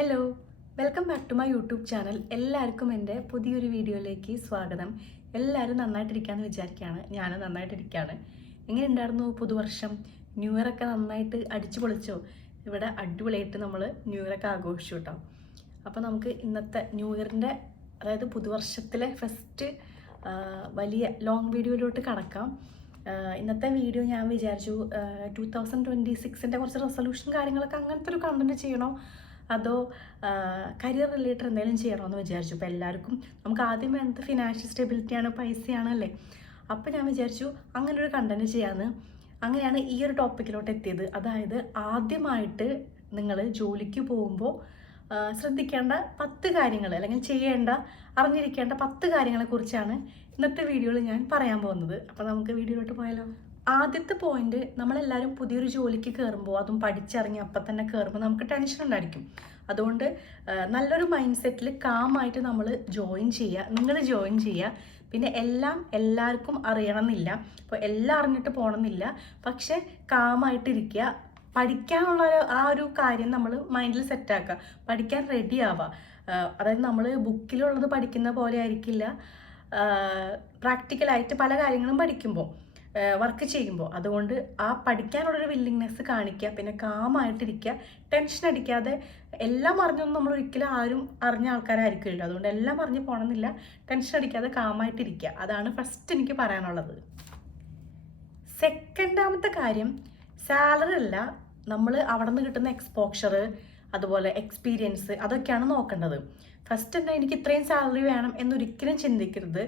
Hello, welcome back to my YouTube channel. എല്ലാവർക്കും എൻ്റെ പുതിയൊരു വീഡിയോയിലേക്ക് സ്വാഗതം. എല്ലാവരും നന്നായിട്ടിരിക്കാമെന്ന് വിചാരിക്കുകയാണ്. ഞാനും നന്നായിട്ടിരിക്കുകയാണ്. എങ്ങനെ ഉണ്ടായിരുന്നു പുതുവർഷം? ന്യൂ ഇയർ ഒക്കെ നന്നായിട്ട് അടിച്ചു പൊളിച്ചോ? ഇവിടെ അടിപൊളിയായിട്ട് നമ്മൾ ന്യൂ ഇയർ ഒക്കെ ആഘോഷിച്ചു കേട്ടോ. അപ്പോൾ നമുക്ക് ഇന്നത്തെ ന്യൂ ഇയറിൻ്റെ, അതായത് പുതുവർഷത്തിലെ ഫസ്റ്റ് വലിയ ലോങ് വീഡിയോയിലോട്ട് കടക്കാം. ഇന്നത്തെ വീഡിയോ ഞാൻ വിചാരിച്ചു 2026 കുറച്ച് റെസൊല്യൂഷൻ കാര്യങ്ങളൊക്കെ അങ്ങനത്തെ ഒരു കണ്ടന്റ് ചെയ്യണോ, അതോ കരിയർ റിലേറ്റഡ് എന്തെങ്കിലും ചെയ്യണമെന്ന് വിചാരിച്ചു. അപ്പോൾ എല്ലാവർക്കും നമുക്ക് ആദ്യം വേണ്ടത് ഫിനാൻഷ്യൽ സ്റ്റെബിലിറ്റിയാണ്, പൈസയാണ് അല്ലേ. അപ്പോൾ ഞാൻ വിചാരിച്ചു അങ്ങനെ ഒരു കണ്ടന്റ് ചെയ്യാമെന്ന്. അങ്ങനെയാണ് ഈ ഒരു ടോപ്പിക്കിലോട്ട് എത്തിയത്. അതായത് ആദ്യമായിട്ട് നിങ്ങൾ ജോലിക്ക് പോകുമ്പോൾ ശ്രദ്ധിക്കേണ്ട 10 കാര്യങ്ങൾ, അല്ലെങ്കിൽ അറിഞ്ഞിരിക്കേണ്ട 10 കാര്യങ്ങളെക്കുറിച്ചാണ് ഇന്നത്തെ വീഡിയോയിൽ ഞാൻ പറയാൻ പോകുന്നത്. അപ്പോൾ നമുക്ക് വീഡിയോയിലോട്ട് പോയാലോ. ആദ്യത്തെ പോയിന്റ്, നമ്മളെല്ലാവരും പുതിയൊരു ജോലിക്ക് കയറുമ്പോൾ, അതും പഠിച്ചിറങ്ങി അപ്പം തന്നെ കയറുമ്പോൾ നമുക്ക് ടെൻഷൻ ഉണ്ടായിരിക്കും. അതുകൊണ്ട് നല്ലൊരു മൈൻഡ് സെറ്റിൽ കാമായിട്ട് നമ്മൾ നിങ്ങൾ ജോയിൻ ചെയ്യുക. പിന്നെ എല്ലാവർക്കും അറിയണമെന്നില്ല, അപ്പോൾ എല്ലാം അറിഞ്ഞിട്ട് പോകണമെന്നില്ല. പക്ഷെ കാമായിട്ടിരിക്കുക. പഠിക്കാനുള്ള ആ ഒരു കാര്യം നമ്മൾ മൈൻഡിൽ സെറ്റാക്കുക, പഠിക്കാൻ റെഡി ആവുക. അതായത് നമ്മൾ ബുക്കിലുള്ളത് പഠിക്കുന്ന പോലെ ആയിരിക്കില്ല പ്രാക്ടിക്കലായിട്ട് പല കാര്യങ്ങളും പഠിക്കുമ്പോൾ, വർക്ക് ചെയ്യുമ്പോൾ. അതുകൊണ്ട് ആ പഠിക്കാനുള്ളൊരു വില്ലിങ്നെസ് കാണിക്കുക. പിന്നെ കാമായിട്ടിരിക്കുക, ടെൻഷൻ അടിക്കാതെ. എല്ലാം അറിഞ്ഞൊന്നും നമ്മൾ ഒരിക്കലും ആരും അറിഞ്ഞ ആൾക്കാരായിരിക്കില്ല. അതുകൊണ്ട് എല്ലാം അറിഞ്ഞ് പോകണമെന്നില്ല, ടെൻഷൻ അടിക്കാതെ കാമായിട്ടിരിക്കുക. അതാണ് ഫസ്റ്റ് എനിക്ക് പറയാനുള്ളത്. സെക്കൻഡാമത്തെ കാര്യം, സാലറി അല്ല, നമ്മൾ അവിടെ നിന്ന് കിട്ടുന്ന എക്സ്പോഷർ, അതുപോലെ എക്സ്പീരിയൻസ്, അതൊക്കെയാണ് നോക്കേണ്ടത്. ഫസ്റ്റ് എന്താ, എനിക്ക് ഇത്രയും സാലറി വേണം എന്നൊരിക്കലും ചിന്തിക്കരുത്.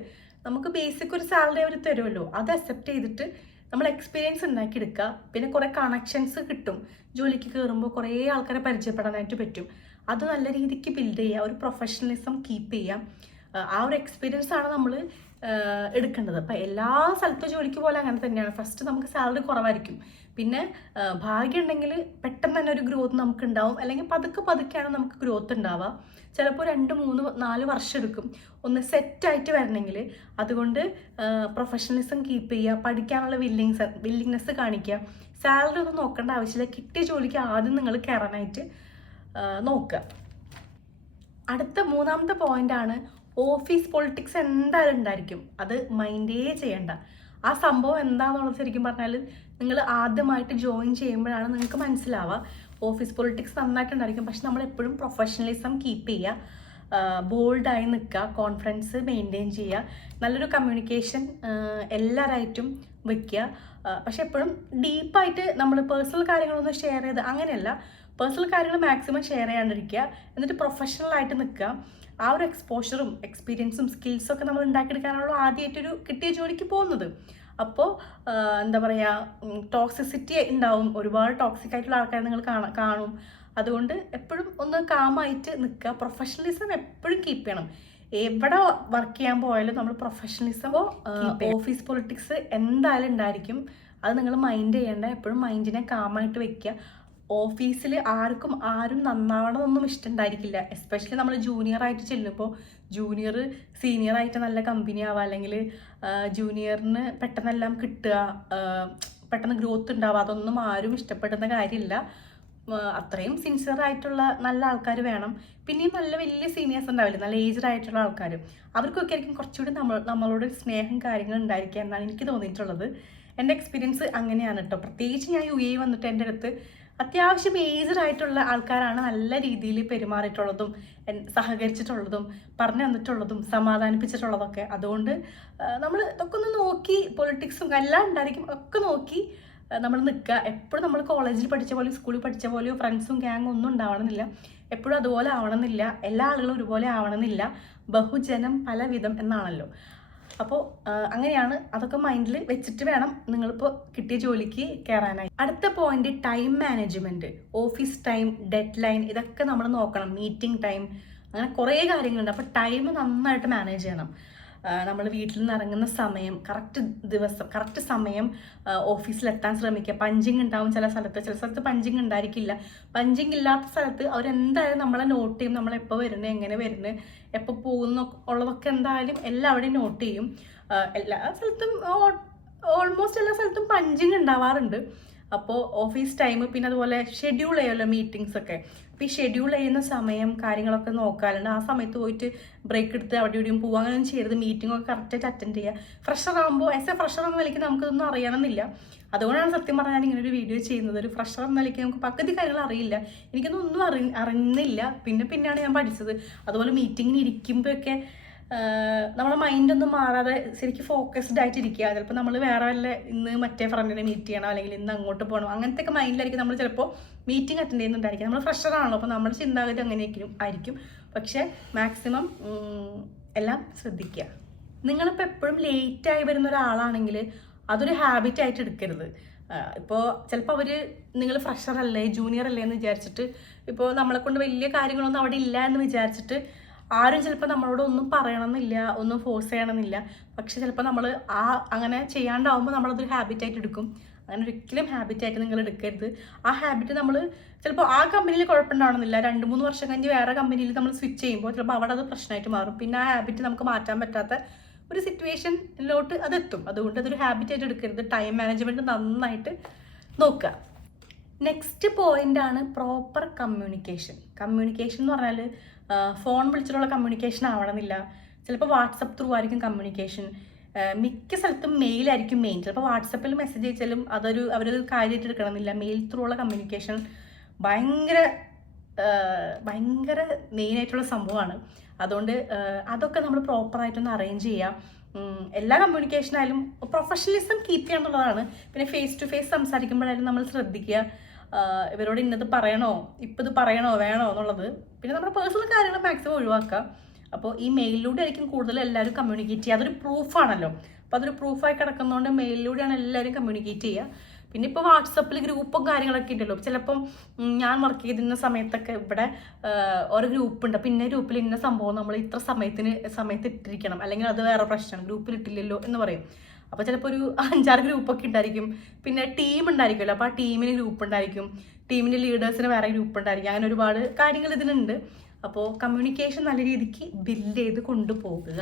നമുക്ക് ബേസിക് ഒരു സാലറി അവർ തരുമല്ലോ, അത് അക്സെപ്റ്റ് ചെയ്തിട്ട് നമ്മൾ എക്സ്പീരിയൻസ് ഉണ്ടാക്കിയെടുക്കുക. പിന്നെ കുറേ കണക്ഷൻസ് കിട്ടും. ജോലിക്ക് കയറുമ്പോൾ കുറേ ആൾക്കാരെ പരിചയപ്പെടാനായിട്ട് പറ്റും. അത് നല്ല രീതിക്ക് ബിൽഡ് ചെയ്യുക, ഒരു പ്രൊഫഷണലിസം കീപ്പ് ചെയ്യുക. ആ ഒരു എക്സ്പീരിയൻസ് ആണ് നമ്മൾ എടുക്കേണ്ടത്. അപ്പം എല്ലാ സ്ഥലത്തും ജോലിക്ക് പോലെ അങ്ങനെ തന്നെയാണ്. ഫസ്റ്റ് നമുക്ക് സാലറി കുറവായിരിക്കും, പിന്നെ ഭാഗ്യം ഉണ്ടെങ്കിൽ പെട്ടെന്ന് തന്നെ ഒരു ഗ്രോത്ത് നമുക്ക് ഉണ്ടാവും, അല്ലെങ്കിൽ പതുക്കെയാണ് നമുക്ക് ഗ്രോത്ത് ഉണ്ടാവുക. ചിലപ്പോൾ 2, 3, 4 വർഷം എടുക്കും ഒന്ന് സെറ്റായിട്ട് വരണമെങ്കിൽ. അതുകൊണ്ട് പ്രൊഫഷണലിസം കീപ്പ് ചെയ്യുക, പഠിക്കാനുള്ള വില്ലിങ്നെസ് കാണിക്കുക. സാലറി ഒന്നും നോക്കേണ്ട ആവശ്യമില്ല. കിട്ടിയ ജോലിക്ക് ആദ്യം നിങ്ങൾ കയറാനായിട്ട് നോക്കുക. അടുത്ത 3ാമത്തെ പോയിന്റാണ്, ഓഫീസ് പൊളിറ്റിക്സ് എന്തായാലും ഉണ്ടായിരിക്കും. അത് മൈൻഡേ ചെയ്യണ്ട. ആ സംഭവം എന്താണെന്നുള്ളത് ശരിക്കും പറഞ്ഞാൽ നിങ്ങൾ ആദ്യമായിട്ട് ജോയിൻ ചെയ്യുമ്പോഴാണ് നിങ്ങൾക്ക് മനസ്സിലാവുക. ഓഫീസ് പൊളിറ്റിക്സ് നന്നായിട്ടുണ്ടായിരിക്കും, പക്ഷെ നമ്മൾ എപ്പോഴും പ്രൊഫഷണലിസം കീപ്പ് ചെയ്യുക, ബോൾഡായി നിൽക്കുക, കോൺഫിഡൻസ് മെയിൻറ്റെയിൻ ചെയ്യുക, നല്ലൊരു കമ്മ്യൂണിക്കേഷൻ എല്ലാവരായിട്ടും വയ്ക്കുക. പക്ഷെ എപ്പോഴും ഡീപ്പായിട്ട് നമ്മൾ പേഴ്സണൽ കാര്യങ്ങളൊന്നും ഷെയർ ചെയ്ത് അങ്ങനെയല്ല, പേഴ്സണൽ കാര്യങ്ങൾ മാക്സിമം ഷെയർ ചെയ്യാണ്ടിരിക്കുക. എന്നിട്ട് പ്രൊഫഷണലായിട്ട് നിൽക്കുക. ആ ഒരു എക്സ്പോഷറും എക്സ്പീരിയൻസും സ്കിൽസൊക്കെ നമ്മൾ ഉണ്ടാക്കിയെടുക്കാനുള്ള ആദ്യമായിട്ടൊരു കിട്ടിയ ജോലിക്ക് പോകുന്നത്. അപ്പോൾ എന്താ പറയുക, ടോക്സിസിറ്റി ഉണ്ടാവും, ഒരുപാട് ടോക്സിക് ആയിട്ടുള്ള ആൾക്കാരെ നിങ്ങൾ കാണും. അതുകൊണ്ട് എപ്പോഴും ഒന്ന് കാമായിട്ട് നിൽക്കുക. പ്രൊഫഷണലിസം എപ്പോഴും കീപ്പ് ചെയ്യണം. എവിടെ വർക്ക് ചെയ്യാൻ പോയാലും നമ്മൾ പ്രൊഫഷണലിസം. ഓഫീസ് പൊളിറ്റിക്സ് എന്തായാലും ഉണ്ടായിരിക്കും, അത് നിങ്ങൾ മൈൻഡ് ചെയ്യേണ്ട. എപ്പോഴും മൈൻഡിനെ കാമായിട്ട് വെക്കുക. ഓഫീസിൽ ആരും നന്നാവണമെന്നൊന്നും ഇഷ്ടമുണ്ടായിരിക്കില്ല. എസ്പെഷ്യലി നമ്മൾ ജൂനിയറായിട്ട് ചെല്ലുമ്പോൾ, ജൂനിയർ സീനിയറായിട്ട് നല്ല കമ്പനി ആവുക, അല്ലെങ്കിൽ ജൂനിയറിന് പെട്ടെന്നെല്ലാം കിട്ടുക, പെട്ടെന്ന് ഗ്രോത്ത് ഉണ്ടാവുക, അതൊന്നും ആരും ഇഷ്ടപ്പെടുന്ന കാര്യമില്ല. അത്രയും സിൻസിയർ ആയിട്ടുള്ള നല്ല ആൾക്കാർ വേണം. പിന്നെയും നല്ല വലിയ സീനിയേഴ്സ് ഉണ്ടാവില്ലേ, നല്ല ഏജ്ഡ് ആയിട്ടുള്ള ആൾക്കാർ, അവർക്കൊക്കെ ആയിരിക്കും കുറച്ചുകൂടി നമ്മളോട് സ്നേഹം കാര്യങ്ങൾ ഉണ്ടായിരിക്കുക എന്നാണ് എനിക്ക് തോന്നിയിട്ടുള്ളത്. എൻ്റെ എക്സ്പീരിയൻസ് അങ്ങനെയാണ് കേട്ടോ. പ്രത്യേകിച്ച് ഞാൻ UAE വന്നിട്ട് എൻ്റെ അടുത്ത് അത്യാവശ്യം ഏജ്ഡ് ആയിട്ടുള്ള ആൾക്കാരാണ് നല്ല രീതിയിൽ പെരുമാറിയിട്ടുള്ളതും സഹകരിച്ചിട്ടുള്ളതും പറഞ്ഞു തന്നിട്ടുള്ളതും സമാധാനിപ്പിച്ചിട്ടുള്ളതൊക്കെ. അതുകൊണ്ട് നമ്മൾ ഇതൊക്കെ ഒന്ന് നോക്കി, പൊളിറ്റിക്സും എല്ലാം ഉണ്ടായിരിക്കും, ഒക്കെ നോക്കി നമ്മൾ നിൽക്കുക. എപ്പോഴും നമ്മൾ കോളേജിൽ പഠിച്ച പോലെയോ സ്കൂളിൽ പഠിച്ച പോലെയോ ഫ്രണ്ട്സും ഗ്യാങ്ങും ഒന്നും ഉണ്ടാവണമെന്നില്ല. എപ്പോഴും അതുപോലെ ആവണമെന്നില്ല, എല്ലാ ആളുകളും ഒരുപോലെ ആവണമെന്നില്ല. ബഹുജനം പലവിധം എന്നാണല്ലോ. അപ്പോൾ അങ്ങനെയാണ്. അതൊക്കെ മൈൻഡിൽ വെച്ചിട്ട് വേണം നിങ്ങളിപ്പോൾ കിട്ടിയ ജോലിക്ക് കയറാനായി. അടുത്ത point, time management. Office time, dead line, ഇതൊക്കെ നമ്മൾ നോക്കണം. മീറ്റിംഗ് ടൈം, അങ്ങനെ കുറേ കാര്യങ്ങളുണ്ട്. അപ്പോൾ ടൈം നന്നായിട്ട് മാനേജ് ചെയ്യണം. നമ്മൾ വീട്ടിൽ നിന്ന് ഇറങ്ങുന്ന സമയം, കറക്റ്റ് സമയം ഓഫീസിലെത്താൻ ശ്രമിക്കുക. പഞ്ചിങ് ഉണ്ടാവും ചില സ്ഥലത്ത് പഞ്ചിങ് ഉണ്ടായിരിക്കില്ല. പഞ്ചിങ് ഇല്ലാത്ത സ്ഥലത്ത് അവരെന്തായാലും നമ്മളെ നോട്ട് ചെയ്യും. നമ്മളെപ്പോൾ വരുന്നത്, എങ്ങനെ വരുന്നത്, എപ്പോൾ പോകുന്നു ഉള്ളതൊക്കെ എന്തായാലും എല്ലാവരുടെയും നോട്ട് ചെയ്യും. എല്ലാ സ്ഥലത്തും, ഓൾമോസ്റ്റ് എല്ലാ സ്ഥലത്തും പഞ്ചിങ് ഉണ്ടാവാറുണ്ട്. അപ്പോൾ ഓഫീസ് ടൈം, പിന്നെ അതുപോലെ ഷെഡ്യൂൾ ചെയ്യുമല്ലോ മീറ്റിംഗ്സ് ഒക്കെ. ഇപ്പോൾ ഈ ഷെഡ്യൂൾ ചെയ്യുന്ന സമയം കാര്യങ്ങളൊക്കെ നോക്കാറുണ്ട്. ആ സമയത്ത് പോയിട്ട് ബ്രേക്ക് എടുത്ത് അവിടെ ഇവിടെയും പോകുക, അങ്ങനെയൊന്നും ചെയ്യരുത്. മീറ്റിങ്ങൊക്കെ കറക്റ്റായിട്ട് അറ്റൻഡ് ചെയ്യുക. ഫ്രഷർ ആകുമ്പോൾ ആസ് എ ഫ്രഷർ എന്ന നിലയ്ക്ക് നമുക്കിതൊന്നും അറിയണമെന്നില്ല. അതുകൊണ്ടാണ് സത്യം പറഞ്ഞാൽ ഇങ്ങനെ ഒരു വീഡിയോ ചെയ്യുന്നത്. ഒരു ഫ്രഷർ എന്ന നിലയ്ക്ക് നമുക്ക് പകുതി കാര്യങ്ങൾ അറിയില്ല. എനിക്കൊന്നും അറിയുന്നില്ല. പിന്നെയാണ് ഞാൻ പഠിച്ചത്. അതുപോലെ മീറ്റിങ്ങിന് ഇരിക്കുമ്പോഴൊക്കെ നമ്മുടെ മൈൻഡൊന്നും മാറാതെ ശരിക്കും ഫോക്കസ്ഡ് ആയിട്ടിരിക്കുക. ചിലപ്പോൾ നമ്മൾ വേറെ വല്ല ഇന്ന് മറ്റേ ഫ്രണ്ടിനെ മീറ്റ് ചെയ്യണം, അല്ലെങ്കിൽ ഇന്ന് അങ്ങോട്ട് പോകണം, അങ്ങനത്തെ ഒക്കെ മൈൻഡിലായിരിക്കും നമ്മൾ ചിലപ്പോൾ മീറ്റിംഗ് അറ്റൻഡ് ചെയ്യുന്നുണ്ടായിരിക്കും. നമ്മൾ ഫ്രഷറാണല്ലോ, അപ്പോൾ നമ്മുടെ ചിന്താഗതി അങ്ങനെയൊക്കെ ആയിരിക്കും. പക്ഷേ മാക്സിമം എല്ലാം ശ്രദ്ധിക്കുക. നിങ്ങളിപ്പോൾ എപ്പോഴും ലേറ്റായി വരുന്ന ഒരാളാണെങ്കിൽ അതൊരു ഹാബിറ്റ് ആയിട്ട് എടുക്കരുത്. ഇപ്പോൾ ചിലപ്പോൾ അവർ നിങ്ങൾ ഫ്രഷർ അല്ലേ ജൂനിയർ അല്ലേ എന്ന് വിചാരിച്ചിട്ട്, ഇപ്പോൾ നമ്മളെ കൊണ്ട് വലിയ കാര്യങ്ങളൊന്നും അവിടെ ഇല്ല എന്ന് വിചാരിച്ചിട്ട് ആരും ചിലപ്പോൾ നമ്മളോട് ഒന്നും പറയണമെന്നില്ല, ഒന്നും ഫോഴ്സ് ചെയ്യണമെന്നില്ല. പക്ഷെ ചിലപ്പോൾ നമ്മൾ അങ്ങനെ ചെയ്യാണ്ടാവുമ്പോൾ നമ്മളതൊരു ഹാബിറ്റായിട്ട് എടുക്കും. അങ്ങനെ ഒരിക്കലും ഹാബിറ്റായിട്ട് നിങ്ങൾ എടുക്കരുത്. ആ ഹാബിറ്റ് നമ്മൾ ചിലപ്പോൾ ആ കമ്പനിയിൽ കുഴപ്പമുണ്ടാവണമെന്നില്ല, 2-3 വർഷം കഴിഞ്ഞ് വേറെ കമ്പനിയിൽ നമ്മൾ സ്വിച്ച് ചെയ്യുമ്പോൾ ചിലപ്പോൾ അവിടെ അത് പ്രശ്നമായിട്ട് മാറും. പിന്നെ ആ ഹാബിറ്റ് നമുക്ക് മാറ്റാൻ പറ്റാത്ത ഒരു സിറ്റുവേഷനിലോട്ട് അതെത്തും. അതുകൊണ്ട് അതൊരു ഹാബിറ്റായിട്ട് എടുക്കരുത്. ടൈം മാനേജ്മെൻറ്റ് നന്നായിട്ട് നോക്കുക. നെക്സ്റ്റ് പോയിൻ്റാണ് പ്രോപ്പർ കമ്മ്യൂണിക്കേഷൻ. കമ്മ്യൂണിക്കേഷൻ എന്ന് പറഞ്ഞാൽ ഫോൺ വിളിച്ചിട്ടുള്ള കമ്മ്യൂണിക്കേഷൻ ആവണമെന്നില്ല. ചിലപ്പോൾ വാട്സപ്പ് ത്രൂ ആയിരിക്കും കമ്മ്യൂണിക്കേഷൻ. മിക്ക സ്ഥലത്തും മെയിലായിരിക്കും മെയിൻ. ചിലപ്പോൾ വാട്സപ്പിൽ മെസ്സേജ് അയച്ചാലും അവരത് കാര്യമായിട്ട് എടുക്കണമെന്നില്ല. മെയിൽ ത്രൂ ഉള്ള കമ്മ്യൂണിക്കേഷൻ ഭയങ്കര മെയിനായിട്ടുള്ള സംഭവമാണ്. അതുകൊണ്ട് അതൊക്കെ നമ്മൾ പ്രോപ്പറായിട്ടൊന്ന് അറേഞ്ച് ചെയ്യുക. എല്ലാ കമ്മ്യൂണിക്കേഷനായാലും പ്രൊഫഷണലിസം കീപ്പ് ചെയ്യാന്നുള്ളതാണ്. പിന്നെ ഫേസ് ടു ഫേസ് സംസാരിക്കുമ്പോഴായാലും നമ്മൾ ശ്രദ്ധിക്കുക, ഇവരോട് ഇന്നത് പറയണോ, ഇപ്പം ഇത് പറയണോ വേണോ എന്നുള്ളത്. പിന്നെ നമ്മുടെ പേഴ്സണൽ കാര്യങ്ങൾ മാക്സിമം ഒഴിവാക്കുക. അപ്പോൾ ഈ മെയിലിലൂടെ ആയിരിക്കും കൂടുതൽ എല്ലാവരും കമ്മ്യൂണിക്കേറ്റ് ചെയ്യുക. അതൊരു പ്രൂഫാണല്ലോ. അപ്പോൾ അതൊരു പ്രൂഫായി കിടക്കുന്നതുകൊണ്ട് മെയിലിലൂടെയാണ് എല്ലാവരും കമ്മ്യൂണിക്കേറ്റ് ചെയ്യുക. പിന്നെ ഇപ്പോൾ വാട്സപ്പിൽ ഗ്രൂപ്പും കാര്യങ്ങളൊക്കെ ഉണ്ടല്ലോ. ചിലപ്പം ഞാൻ വർക്ക് ചെയ്തിരുന്ന സമയത്തൊക്കെ ഇവിടെ ഓരോ ഗ്രൂപ്പുണ്ട്. പിന്നെ ഗ്രൂപ്പിൽ ഇന്ന സംഭവം നമ്മൾ ഇത്ര സമയത്ത് ഇട്ടിരിക്കണം, അല്ലെങ്കിൽ അത് വേറെ പ്രശ്നമാണ്, ഗ്രൂപ്പിൽ ഇട്ടില്ലല്ലോ എന്ന് പറയും. അപ്പോൾ ചിലപ്പോൾ ഒരു 5-6 ഗ്രൂപ്പൊക്കെ ഉണ്ടായിരിക്കും. പിന്നെ ടീം ഉണ്ടായിരിക്കുമല്ലോ, അപ്പോൾ ആ ടീമിന് ഗ്രൂപ്പ് ഉണ്ടായിരിക്കും, ടീമിൻ്റെ ലീഡേഴ്സിന് വേറെ ഗ്രൂപ്പ് ഉണ്ടായിരിക്കും. അങ്ങനെ ഒരുപാട് കാര്യങ്ങൾ ഇതിനുണ്ട്. അപ്പോൾ കമ്മ്യൂണിക്കേഷൻ നല്ല രീതിക്ക് ബിൽഡ് ചെയ്ത് കൊണ്ടുപോകുക.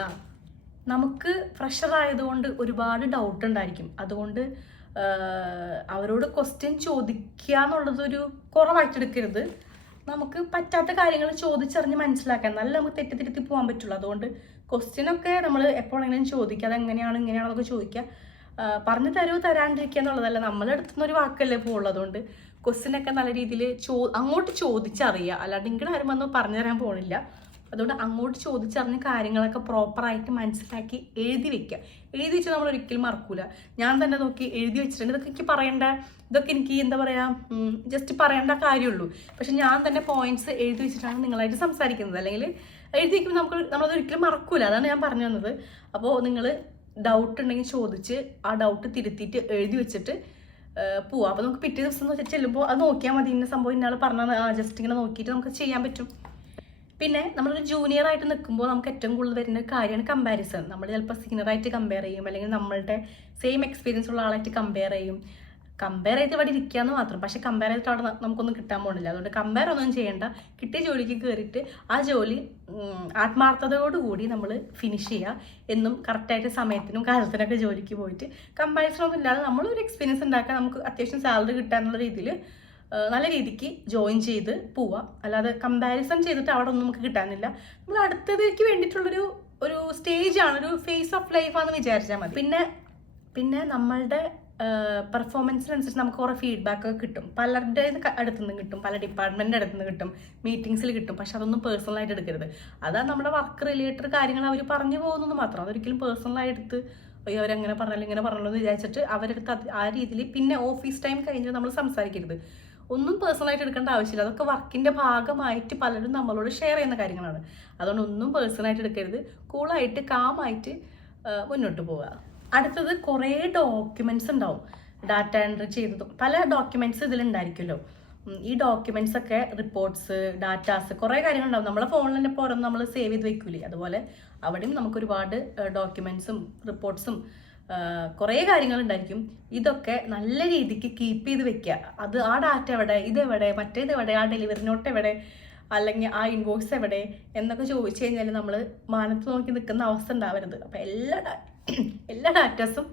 നമുക്ക് ഫ്രഷർ ആയതുകൊണ്ട് ഒരുപാട് ഡൗട്ട് ഉണ്ടായിരിക്കും. അതുകൊണ്ട് അവരോട് ക്വസ്റ്റ്യൻ ചോദിക്കുക എന്നുള്ളതൊരു കുറവായിട്ടെടുക്കരുത്. നമുക്ക് പറ്റാത്ത കാര്യങ്ങൾ ചോദിച്ചറിഞ്ഞ് മനസ്സിലാക്കാൻ, നല്ല നമുക്ക് തെറ്റിദ്ധരുത്തി പോകാൻ പറ്റുള്ളൂ. അതുകൊണ്ട് ക്വസ്റ്റ്യനൊക്കെ നമ്മൾ എപ്പോഴെങ്കിലും ചോദിക്കുക. അതെങ്ങനെയാണ് ഇങ്ങനെയാണെന്നൊക്കെ ചോദിക്കുക. പറഞ്ഞു തരാണ്ടിരിക്കുക എന്നുള്ളതല്ല, നമ്മളെടുത്തുനിന്നൊരു വാക്കല്ലേ പോകുള്ളൂ. അതുകൊണ്ട് ക്വസ്റ്റ്യനൊക്കെ നല്ല രീതിയിൽ അങ്ങോട്ട് ചോദിച്ചറിയുക. അല്ലാണ്ട് ഇങ്ങനെ ആരും വന്ന് പറഞ്ഞു തരാൻ പോകണില്ല. അതുകൊണ്ട് അങ്ങോട്ട് ചോദിച്ചറിഞ്ഞ് കാര്യങ്ങളൊക്കെ പ്രോപ്പറായിട്ട് മനസ്സിലാക്കി എഴുതി വെക്കുക. എഴുതി വെച്ചാൽ നമ്മൾ ഒരിക്കലും മറക്കൂല. ഞാൻ തന്നെ നോക്കി എഴുതി വെച്ചിട്ടുണ്ട്. ഇതൊക്കെ എനിക്ക് എന്താ പറയുക, ജസ്റ്റ് പറയേണ്ട കാര്യമുള്ളൂ. പക്ഷെ ഞാൻ തന്നെ പോയിന്റ്സ് എഴുതി വെച്ചിട്ടാണ് നിങ്ങളായിട്ട് സംസാരിക്കുന്നത്. അല്ലെങ്കിൽ എഴുതി വയ്ക്കുമ്പോൾ നമ്മളത് ഒരിക്കലും മറക്കൂല. അതാണ് ഞാൻ പറഞ്ഞു തന്നത്. അപ്പോൾ നിങ്ങൾ ഡൗട്ട് ഉണ്ടെങ്കിൽ ചോദിച്ച് ആ ഡൗട്ട് തിരുത്തിയിട്ട് എഴുതി വെച്ചിട്ട് പോവാം. അപ്പോൾ നമുക്ക് പിറ്റേ ദിവസം ചെല്ലുമ്പോൾ അത് നോക്കിയാൽ മതി. ഇന്ന സംഭവം ഇന്നാൾ പറഞ്ഞാൽ ജസ്റ്റ് ഇങ്ങനെ നോക്കിയിട്ട് നമുക്ക് ചെയ്യാൻ പറ്റും. പിന്നെ നമ്മളൊരു ജൂനിയർ ആയിട്ട് നിൽക്കുമ്പോൾ നമുക്ക് ഏറ്റവും കൂടുതൽ വരുന്ന ഒരു കാര്യമാണ് കമ്പാരിസൺ. നമ്മൾ ചിലപ്പോൾ സീനിയറായിട്ട് കമ്പയർ ചെയ്യും, അല്ലെങ്കിൽ നമ്മളുടെ സെയിം എക്സ്പീരിയൻസ് ഉള്ള ആളായിട്ട് കമ്പയർ ചെയ്ത് ഇവിടെ ഇരിക്കാന്ന് മാത്രം. പക്ഷെ കമ്പയർ ചെയ്തിട്ട് അവിടെ നമുക്കൊന്നും കിട്ടാൻ പോകുന്നില്ല. അതുകൊണ്ട് കമ്പയർ ഒന്നും ചെയ്യേണ്ട. കിട്ടിയ ജോലിക്ക് കയറിയിട്ട് ആ ജോലി ആത്മാർത്ഥതയോടുകൂടി നമ്മൾ ഫിനിഷ് ചെയ്യുക. എന്നും കറക്റ്റായിട്ട് സമയത്തിനും കാലത്തിനൊക്കെ ജോലിക്ക് പോയിട്ട് കമ്പാരിസൺ ഒന്നും ഇല്ലാതെ നമ്മളൊരു എക്സ്പീരിയൻസ് ഉണ്ടാക്കാൻ, നമുക്ക് അത്യാവശ്യം സാലറി കിട്ടാനുള്ള രീതിയിൽ നല്ല രീതിക്ക് ജോയിൻ ചെയ്ത് പോവാം. അല്ലാതെ കമ്പാരിസൺ ചെയ്തിട്ട് അവിടെ ഒന്നും നമുക്ക് കിട്ടാനില്ല. നമ്മൾ അടുത്തതിലേക്ക് വേണ്ടിയിട്ടുള്ളൊരു സ്റ്റേജാണ്, ഒരു ഫേസ് ഓഫ് ലൈഫാണെന്ന് വിചാരിച്ചാൽ മതി. പിന്നെ നമ്മളുടെ പെർഫോമൻസിനനുസരിച്ച് നമുക്ക് കുറേ ഫീഡ്ബാക്ക് ഒക്കെ കിട്ടും. പലരുടെ അടുത്തുനിന്ന് കിട്ടും, പല ഡിപ്പാർട്ട്മെൻറ്റിൻ്റെ അടുത്തുനിന്ന് കിട്ടും, മീറ്റിംഗ്സിൽ കിട്ടും. പക്ഷെ അതൊന്നും പേഴ്സണലായിട്ട് എടുക്കരുത്. അതാണ് നമ്മുടെ വർക്ക് റിലേറ്റഡ് കാര്യങ്ങൾ അവർ പറഞ്ഞു പോകുന്നത് മാത്രം. അതൊരിക്കലും പേഴ്സണലായിട്ട് അയ്യോ അവരങ്ങനെ പറഞ്ഞല്ലോ ഇങ്ങനെ പറഞ്ഞല്ലോ എന്ന് വിചാരിച്ചിട്ട് അവരെടുത്ത് ആ രീതിയിൽ പിന്നെ ഓഫീസ് ടൈം കഴിഞ്ഞിട്ട് നമ്മൾ സംസാരിക്കരുത്. ഒന്നും പേഴ്സണലായിട്ട് എടുക്കേണ്ട ആവശ്യമില്ല. അതൊക്കെ വർക്കിൻ്റെ ഭാഗമായിട്ട് പലരും നമ്മളോട് ഷെയർ ചെയ്യുന്ന കാര്യങ്ങളാണ്. അതുകൊണ്ട് ഒന്നും പേഴ്സണലായിട്ട് എടുക്കരുത്. കൂളായിട്ട് കാമായിട്ട് മുന്നോട്ട് പോവുക. അടുത്തത് കുറേ ഡോക്യുമെൻറ്റ്സ് ഉണ്ടാവും. ഡാറ്റ എൻട്രി ചെയ്തതും പല ഡോക്യുമെൻറ്റ്സ് ഇതിലുണ്ടായിരിക്കുമല്ലോ. ഈ ഡോക്യുമെൻറ്റ്സ് ഒക്കെ റിപ്പോർട്ട്സ്, ഡാറ്റാസ്, കുറേ കാര്യങ്ങളുണ്ടാവും. നമ്മളെ ഫോണിൽ തന്നെ ഇപ്പോൾ നമ്മൾ സേവ് ചെയ്ത് വെക്കൂലേ, അതുപോലെ അവിടെയും നമുക്ക് ഒരുപാട് ഡോക്യുമെൻറ്റ്സും റിപ്പോർട്ട്സും കുറേ കാര്യങ്ങളുണ്ടായിരിക്കും. ഇതൊക്കെ നല്ല രീതിക്ക് കീപ്പ് ചെയ്ത് വെക്കുക. അത് ആ ഡാറ്റ എവിടെ, ഇതെവിടെ, മറ്റേതെവിടെ, ആ ഡെലിവറി നോട്ട് എവിടെ, അല്ലെങ്കിൽ ആ ഇൻവോയ്സ് എവിടെ എന്നൊക്കെ ചോദിച്ചു കഴിഞ്ഞാൽ നമ്മൾ മാനത്ത് നോക്കി നിൽക്കുന്ന അവസ്ഥ ഉണ്ടാവരുത്. അപ്പോൾ എല്ലാ ഡാറ്റാസും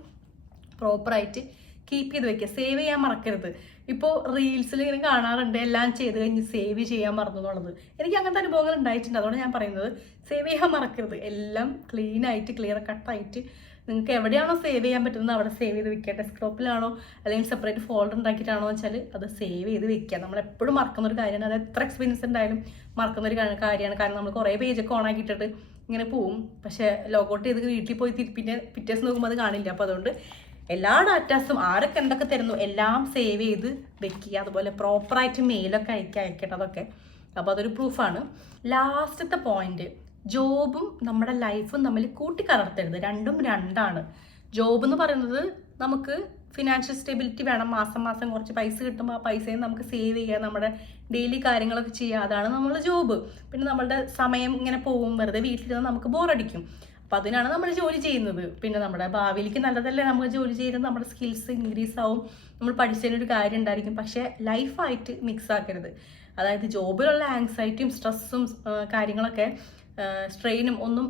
പ്രോപ്പറായിട്ട് കീപ്പ് ചെയ്ത് വെക്കുക, സേവ് ചെയ്യാൻ മറക്കരുത്. ഇപ്പോൾ റീൽസിൽ ഇങ്ങനെ കാണാറുണ്ട് എല്ലാം ചെയ്ത് കഴിഞ്ഞ് സേവ് ചെയ്യാൻ മറന്നു എന്നുള്ളത്. എനിക്ക് അങ്ങനത്തെ അനുഭവങ്ങൾ ഉണ്ടായിട്ടുണ്ട്. അതുകൊണ്ട് ഞാൻ പറയുന്നത് സേവ് ചെയ്യാൻ മറക്കരുത്. എല്ലാം ക്ലീൻ ആയിട്ട് ക്ലിയർ കട്ടായിട്ട് നിങ്ങൾക്ക് എവിടെയാണോ സേവ് ചെയ്യാൻ പറ്റുന്നത് അവിടെ സേവ് ചെയ്ത് വെക്കുക. ഡെസ്ക്ടോപ്പിലാണോ അല്ലെങ്കിൽ സെപ്പറേറ്റ് ഫോൾഡർ ഉണ്ടാക്കിയിട്ടാണോ വെച്ചാൽ അത് സേവ് ചെയ്ത് വെക്കുക. നമ്മൾ എപ്പോഴും മറക്കുന്ന ഒരു കാര്യമാണ്. അത് എത്ര എക്സ്പീരിയൻസ് ഉണ്ടായാലും മറക്കുന്ന ഒരു കാര്യമാണ്. കാരണം നമ്മൾ കുറേ പേജൊക്കെ ഓൺ ആക്കിയിട്ടിട്ട് ഇങ്ങനെ പോവും, പക്ഷേ ലോഗൗട്ട് ചെയ്ത് വീട്ടിൽ പോയി പിന്നെ പിറ്റേഴ്സ് നോക്കുമ്പോൾ അത് കാണില്ല. അപ്പോൾ അതുകൊണ്ട് എല്ലാ ഡാറ്റാസും ആരൊക്കെ എന്തൊക്കെ തരുന്നു എല്ലാം സേവ് ചെയ്ത് വെക്കുക. അതുപോലെ പ്രോപ്പറായിട്ട് മെയിലൊക്കെ അയക്കട്ടെ അതൊക്കെ. അപ്പോൾ അതൊരു പ്രൂഫാണ്. ലാസ്റ്റത്തെ പോയിന്റ്, ജോബും നമ്മുടെ ലൈഫും തമ്മിൽ കൂട്ടിക്കലർത്തരുത്. രണ്ടും രണ്ടാണ്. ജോബ് എന്ന് പറയുന്നത് നമുക്ക് ഫിനാൻഷ്യൽ സ്റ്റെബിലിറ്റി വേണം. മാസം മാസം കുറച്ച് പൈസ കിട്ടുമ്പോൾ ആ പൈസയും നമുക്ക് സേവ് ചെയ്യുക, നമ്മുടെ ഡെയിലി കാര്യങ്ങളൊക്കെ ചെയ്യുക, അതാണ് നമ്മളുടെ ജോബ്. പിന്നെ നമ്മളുടെ സമയം ഇങ്ങനെ പോകും, വെറുതെ വീട്ടിലിരുന്ന് നമുക്ക് ബോറടിക്കും. അപ്പം അതിനാണ് നമ്മൾ ജോലി ചെയ്യുന്നത്. പിന്നെ നമ്മുടെ ഭാവിയിലേക്ക് നല്ലതല്ലേ നമ്മൾ ജോലി ചെയ്യുന്നത്, നമ്മുടെ സ്കിൽസ് ഇൻക്രീസ് ആവും, നമ്മൾ പഠിച്ചതിനൊരു കാര്യം ഉണ്ടായിരിക്കും. പക്ഷേ ലൈഫായിട്ട് മിക്സ് ആക്കരുത്. അതായത് ജോബിലുള്ള ആങ്സൈറ്റിയും സ്ട്രെസ്സും കാര്യങ്ങളൊക്കെ സ്ട്രെയിനും ഒന്നും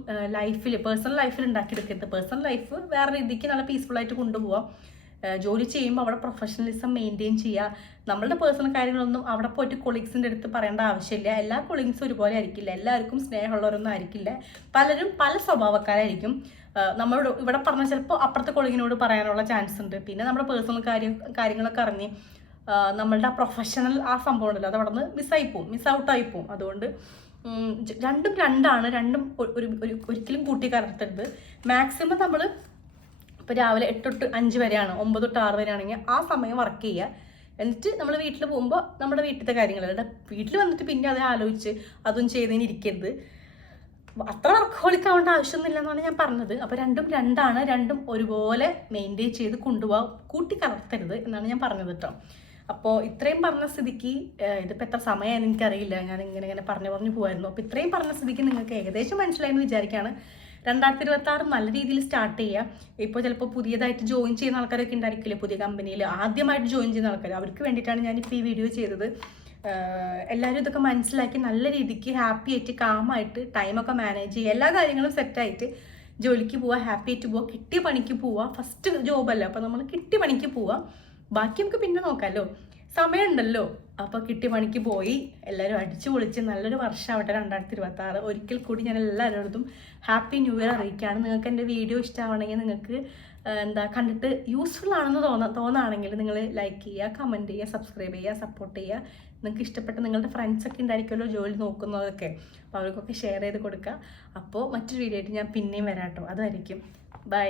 പേഴ്സണൽ ലൈഫിൽ ഉണ്ടാക്കിയെടുക്കരുത്. പേഴ്സണൽ ലൈഫ് വേറെ രീതിക്ക് നല്ല പീസ്ഫുള്ളായിട്ട് കൊണ്ടുപോകാം. ജോലി ചെയ്യുമ്പോൾ അവിടെ പ്രൊഫഷണലിസം മെയിൻറ്റെയിൻ ചെയ്യുക. നമ്മളുടെ പേഴ്സണൽ കാര്യങ്ങളൊന്നും അവിടെ പോയിട്ട് കൊളീഗ്സിൻ്റെ അടുത്ത് പറയേണ്ട ആവശ്യമില്ല. എല്ലാ കൊളീഗ്സും ഒരുപോലെ ആയിരിക്കില്ല, എല്ലാവർക്കും സ്നേഹമുള്ളവരൊന്നും ആയിരിക്കില്ല. പലരും പല സ്വഭാവക്കാരായിരിക്കും. നമ്മളോട് ഇവിടെ പറഞ്ഞാൽ ചിലപ്പോൾ അപ്പുറത്തെ കൊളീഗിനോട് പറയാനുള്ള ചാൻസ് ഉണ്ട്. പിന്നെ നമ്മുടെ പേഴ്സണൽ കാര്യങ്ങളൊക്കെ അറിഞ്ഞ് നമ്മളുടെ പ്രൊഫഷണൽ ആ സംഭവം ഉണ്ടല്ലോ അത് അവിടെ നിന്ന് മിസ് ഔട്ടായി പോവും. അതുകൊണ്ട് രണ്ടും രണ്ടാണ്. രണ്ടും ഒരിക്കലും കൂട്ടിക്കലർത്തരുത്. മാക്സിമം നമ്മൾ ഇപ്പോൾ രാവിലെ 8 തൊട്ട് 5 വരെയാണ്, 9 തൊട്ട് 6 വരെ ആണെങ്കിൽ ആ സമയം വർക്ക് ചെയ്യുക. എന്നിട്ട് നമ്മൾ വീട്ടിൽ പോകുമ്പോൾ നമ്മുടെ വീട്ടിലത്തെ കാര്യങ്ങൾ, വീട്ടിൽ വന്നിട്ട് പിന്നെ അത് ആലോചിച്ച് അതും ചെയ്തതിന് ഇരിക്കരുത്. അത്ര വർക്കഹോളിക് ആവേണ്ട ആവശ്യമൊന്നുമില്ല എന്നാണ് ഞാൻ പറഞ്ഞത്. അപ്പോൾ രണ്ടും രണ്ടാണ്. രണ്ടും ഒരുപോലെ മെയിൻറ്റെയിൻ ചെയ്ത് കൊണ്ടുപോകാം, കൂട്ടിക്കലർത്തരുത് എന്നാണ് ഞാൻ പറഞ്ഞത് കേട്ടോ. അപ്പോൾ ഇത്രയും പറഞ്ഞ സ്ഥിതിക്ക് ഇതിപ്പോൾ എത്ര സമയമായെന്ന് എനിക്കറിയില്ല, ഞാൻ ഇങ്ങനെ പറഞ്ഞു പോകുമായിരുന്നു. അപ്പോൾ ഇത്രയും പറഞ്ഞ സ്ഥിതിക്ക് നിങ്ങൾക്ക് ഏകദേശം മനസ്സിലായെന്ന് വിചാരിക്കുകയാണ്. 2026 നല്ല രീതിയിൽ സ്റ്റാർട്ട് ചെയ്യുക. ഇപ്പോൾ ചിലപ്പോൾ പുതിയതായിട്ട് ജോയിൻ ചെയ്യുന്ന ആൾക്കാരൊക്കെ ഉണ്ടായിരിക്കില്ലേ, പുതിയ കമ്പനിയിൽ ആദ്യമായിട്ട് ജോയിൻ ചെയ്യുന്ന ആൾക്കാർ, അവർക്ക് വേണ്ടിയിട്ടാണ് ഞാനിപ്പോൾ ഈ വീഡിയോ ചെയ്തത്. എല്ലാവരും ഇതൊക്കെ മനസ്സിലാക്കി നല്ല രീതിക്ക് ഹാപ്പി ആയിട്ട് കാമായിട്ട് ടൈമൊക്കെ മാനേജ് ചെയ്യുക, എല്ലാ കാര്യങ്ങളും സെറ്റായിട്ട് ജോലിക്ക് പോവുക, ഹാപ്പി ആയിട്ട് പോവുക, കിട്ടിയ പണിക്ക് പോവുക. ഫസ്റ്റ് ജോബല്ല, അപ്പോൾ നമ്മൾ കിട്ടിയ പണിക്ക് പോവുക, ബാക്കി നമുക്ക് പിന്നെ നോക്കാമല്ലോ, സമയമുണ്ടല്ലോ. അപ്പോൾ കിട്ടിയ പണിക്ക് പോയി എല്ലാവരും അടിച്ചു പൊളിച്ച് നല്ലൊരു വർഷമാവട്ടെ 2026. ഒരിക്കൽ കൂടി ഞാൻ എല്ലാവരോടും ഹാപ്പി ന്യൂ ഇയർ അറിയിക്കുകയാണ്. നിങ്ങൾക്ക് എൻ്റെ വീഡിയോ ഇഷ്ടമാണെങ്കിൽ, നിങ്ങൾക്ക് കണ്ടിട്ട് യൂസ്ഫുൾ ആണെന്ന് തോന്നുകയാണെങ്കിൽ നിങ്ങൾ ലൈക്ക് ചെയ്യുക, കമൻറ്റ് ചെയ്യുക, സബ്സ്ക്രൈബ് ചെയ്യുക, സപ്പോർട്ട് ചെയ്യുക. നിങ്ങൾക്ക് ഇഷ്ടപ്പെട്ട നിങ്ങളുടെ ഫ്രണ്ട്സൊക്കെ ഉണ്ടായിരിക്കുമല്ലോ ജോലി നോക്കുന്നതൊക്കെ, അപ്പോൾ അവർക്കൊക്കെ ഷെയർ ചെയ്ത് കൊടുക്കുക. അപ്പോൾ മറ്റൊരു വീഡിയോ ആയിട്ട് ഞാൻ പിന്നെയും വരാം കേട്ടോ. അതായിരിക്കും. ബൈ.